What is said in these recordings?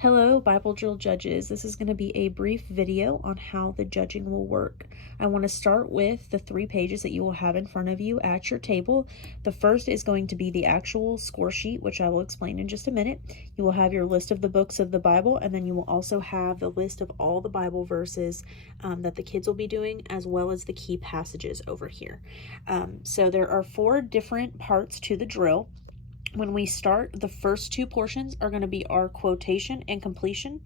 Hello, Bible Drill Judges. This is going to be a brief video on how the judging will work. I want to start with the 3 pages that you will have in front of you at your table. The first is going to be the actual score sheet, which I will explain in just a minute. You will have your list of the books of the Bible, and then you will also have the list of all the Bible verses that the kids will be doing, as well as the key passages over here. So there are 4 different parts to the drill. When we start, the first 2 portions are going to be our quotation and completion.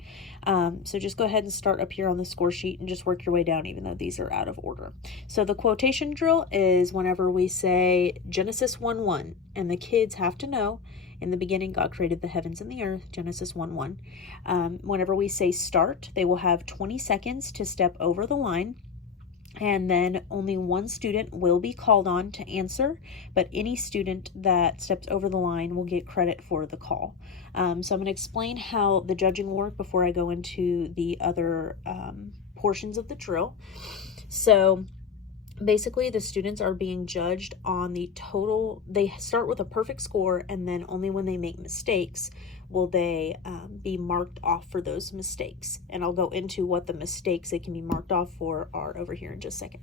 So just go ahead and start up here on the score sheet and just work your way down, even though these are out of order. So the quotation drill is whenever we say Genesis 1:1, and the kids have to know, in the beginning God created the heavens and the earth, Genesis 1:1. Whenever we say start, they will have 20 seconds to step over the line. And then only 1 student will be called on to answer, but any student that steps over the line will get credit for the call. So I'm going to explain how the judging will work before I go into the other portions of the drill. So basically, the students are being judged on the total. They start with a perfect score, and then only when they make mistakes will they be marked off for those mistakes. And I'll go into what the mistakes they can be marked off for are over here in just a second.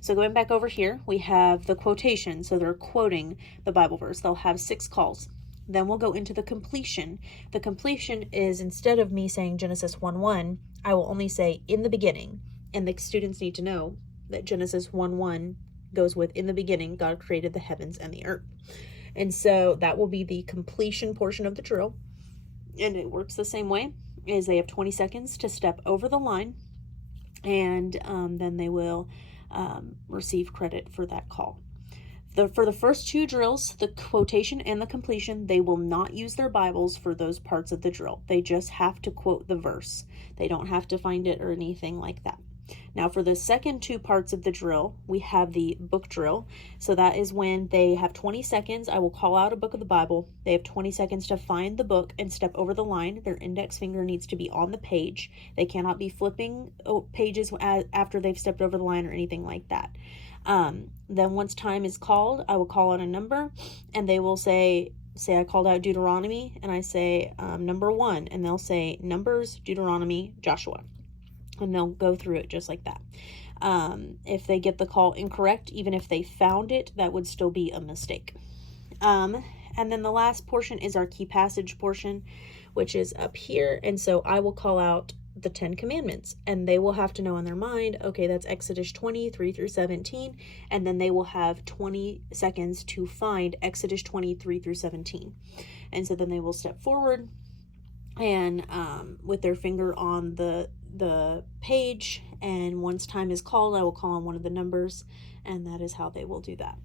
So going back over here, we have the quotation. So they're quoting the Bible verse. They'll have 6 calls. Then we'll go into the completion. The completion is, instead of me saying Genesis 1:1, I will only say in the beginning. And the students need to know that Genesis 1:1 goes with, in the beginning, God created the heavens and the earth. And so that will be the completion portion of the drill. And it works the same way, is they have 20 seconds to step over the line, and then they will receive credit for that call. For the first 2 drills, the quotation and the completion, they will not use their Bibles for those parts of the drill. They just have to quote the verse. They don't have to find it or anything like that. Now for the second 2 parts of the drill, we have the book drill. So that is when they have 20 seconds. I will call out a book of the Bible. They have 20 seconds to find the book and step over the line. Their index finger needs to be on the page. They cannot be flipping pages after they've stepped over the line or anything like that. Then once time is called, I will call out a number, and they will say I called out Deuteronomy, and I say number 1, and they'll say Numbers, Deuteronomy, Joshua. And they'll go through it just like that. If they get the call incorrect, even if they found it, that would still be a mistake. And then the last portion is our key passage portion, which is up here. And so I will call out the 10 commandments, and they will have to know in their mind, okay, that's Exodus 20, 3 through 17. And then they will have 20 seconds to find Exodus 23 through 17. And so then they will step forward and with their finger on the page, and once time is called, I will call on one of the numbers, and that is how they will do that.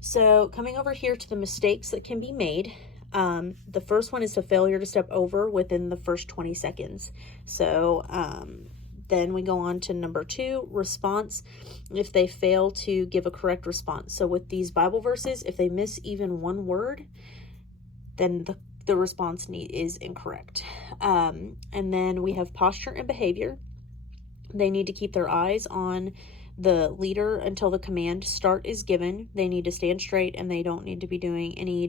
So coming over here to the mistakes that can be made, the first one is the failure to step over within the first 20 seconds. So then we go on to number 2, response, if they fail to give a correct response. So with these Bible verses, if they miss even 1 word, then the response is incorrect. And then we have posture and behavior. They need to keep their eyes on the leader until the command start is given. They need to stand straight, and they don't need to be doing any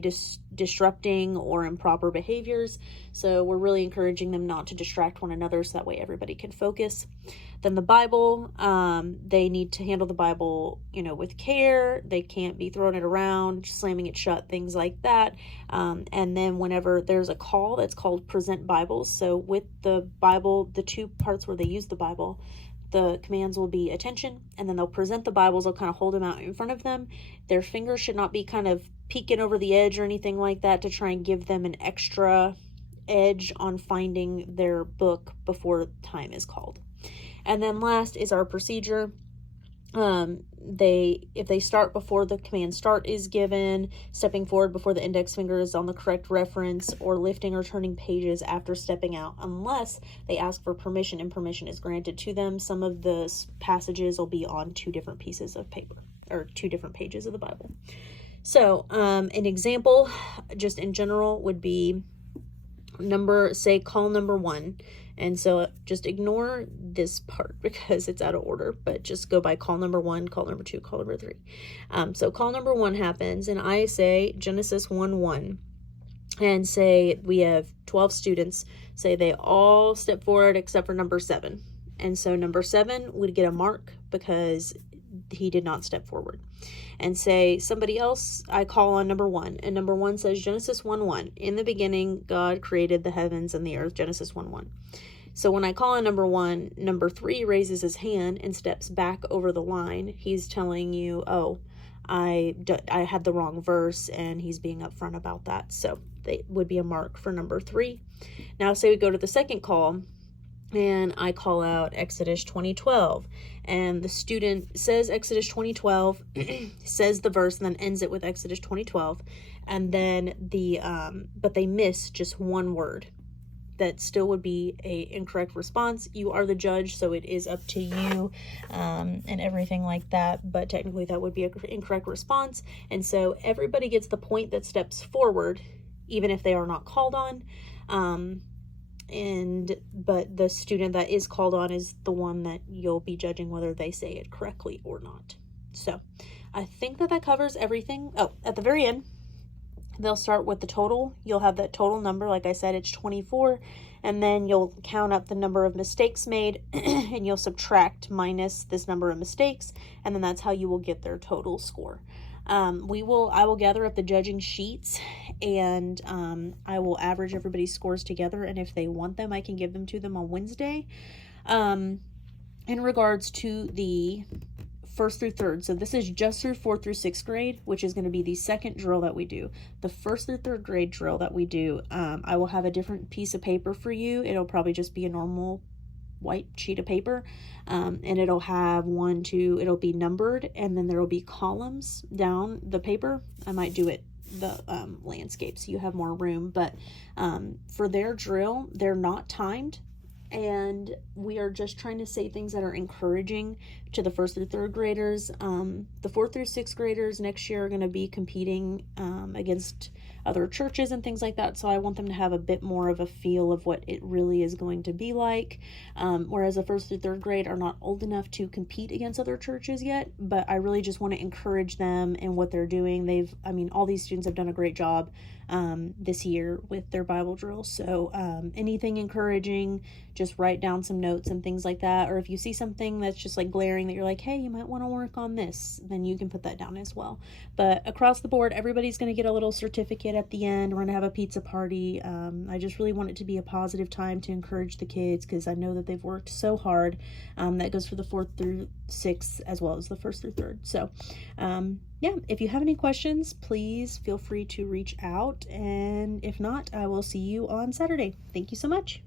disrupting or improper behaviors. So we're really encouraging them not to distract one another, so that way everybody can focus. Then the Bible, they need to handle the Bible, with care. They can't be throwing it around, slamming it shut, things like that. And then whenever there's a call, that's called present Bibles. So with the Bible, the 2 parts where they use the Bible, the commands will be attention, and then they'll present the Bibles. They'll kind of hold them out in front of them. Their fingers should not be kind of peeking over the edge or anything like that to try and give them an extra edge on finding their book before time is called. And then last is our procedure. If they start before the command start is given, stepping forward before the index finger is on the correct reference, or lifting or turning pages after stepping out, unless they ask for permission and permission is granted to them. Some of the passages will be on 2 different pieces of paper, or 2 different pages of the Bible. So an example, just in general, would be call number 1. And so just ignore this part because it's out of order, but just go by call number 1, call number 2, call number 3. So call number 1 happens, and I say Genesis 1:1. and say we have 12 students, say they all step forward except for number 7. And so number 7 would get a mark because he did not step forward. And say somebody else, I call on number 1, and number 1 says Genesis 1:1. In the beginning, God created the heavens and the earth, Genesis 1:1. So when I call on number 1, number 3 raises his hand and steps back over the line. He's telling you, oh, I had the wrong verse, and he's being upfront about that. So they would be a mark for number 3. Now say we go to the second call, and I call out Exodus 20:12, and the student says Exodus 20:12, says the verse, and then ends it with Exodus 20:12, and then but they miss just one word. That still would be a incorrect response. You are the judge, so it is up to you, and everything like that, but technically that would be an incorrect response. And so everybody gets the point that steps forward, even if they are not called on. But the student that is called on is the one that you'll be judging whether they say it correctly or not. So I think that covers everything. Oh, at the very end, they'll start with the total. You'll have that total number. Like I said, it's 24. And then you'll count up the number of mistakes made and you'll subtract minus this number of mistakes. And then that's how you will get their total score. I will gather up the judging sheets, and I will average everybody's scores together. And if they want them, I can give them to them on Wednesday. In regards to the 1st through 3rd. So this is just through 4th through 6th grade, which is going to be the second drill that we do. The 1st through 3rd grade drill that we do, I will have a different piece of paper for you. It'll probably just be a normal white sheet of paper, and it'll have it'll be numbered, and then there will be columns down the paper. I might do it the landscape so you have more room, but for their drill, they're not timed. And we are just trying to say things that are encouraging to the 1st through 3rd graders. The 4th through 6th graders next year are going to be competing against other churches and things like that. So I want them to have a bit more of a feel of what it really is going to be like. Whereas the 1st through 3rd grade are not old enough to compete against other churches yet. But I really just want to encourage them in what they're doing. All these students have done a great job this year with their Bible drills. So anything encouraging, just write down some notes and things like that. Or if you see something that's just like glaring that you're like, hey, you might want to work on this, then you can put that down as well. But across the board, everybody's going to get a little certificate at the end. We're going to have a pizza party. I just really want it to be a positive time to encourage the kids, because I know that they've worked so hard. That goes for the 4th through 6th as well as the 1st through 3rd. So yeah, if you have any questions, please feel free to reach out. And if not, I will see you on Saturday. Thank you so much.